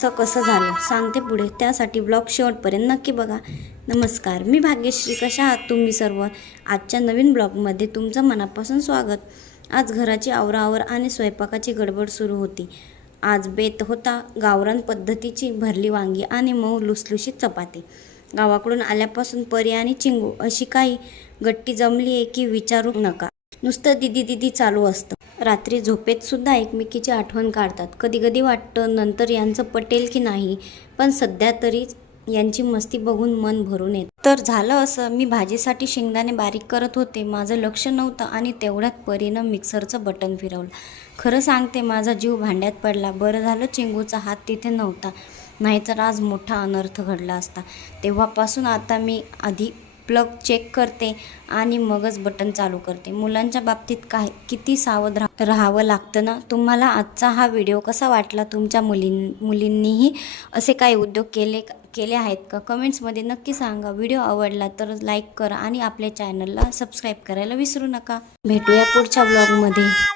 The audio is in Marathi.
असं कसं झालं सांगते पुढे, त्यासाठी ब्लॉग शेवटपर्यंत नक्की बघा. नमस्कार, मी भाग्यश्री. कशा आहात तुम्ही सर्व? आजच्या नवीन ब्लॉगमध्ये तुमचं मनापासून स्वागत. आज घराची आवराआवर आणि स्वयंपाकाची गडबड सुरू होती. आज बेत होता गावरान पद्धतीची भरली वांगी आणि मऊ लुसलुशीत चपाती. गावाकडून आल्यापासून परी आणि चिंगू अशी काही गट्टी जमली आहे की विचारू नका. नुसतं दिदी दिदी चालू असतं. रात्री झोपेत सुद्धा एकमेकीची आठवण काढतात. कधी कधी वाटतं नंतर यांचं पटेल की नाही, पण सध्या तरी यांची मस्ती बघून मन भरून येतं. तर झालं असं, मी भाजीसाठी शेंगदाणे बारीक करत होते. माझं लक्ष नव्हतं आणि तेवढ्यात परीनं मिक्सरचं बटन फिरवलं. खरं सांगते, माझा जीव भांड्यात पडला. बरं झालं चिंगूचा हात तिथे नव्हता, नाहीतर आज मोठा अनर्थ घडला असता. तेव्हापासून आता मी आधी प्लग चेक करते आणि मगच बटन चालू करते. मुलांच्या बाबतीत किती सावध राहावं लागतं ना. तुम्हाला आजचा हा व्हिडिओ कसा वाटला? तुमच्या मुलींनीही असे काही उद्योग केले आहेत का? कमेंट्समध्ये नक्की सांगा. व्हिडिओ आवडला तर लाईक करा आणि आपल्या चॅनलला सबस्क्राईब करायला विसरू नका. भेटूया पुढच्या ब्लॉगमध्ये.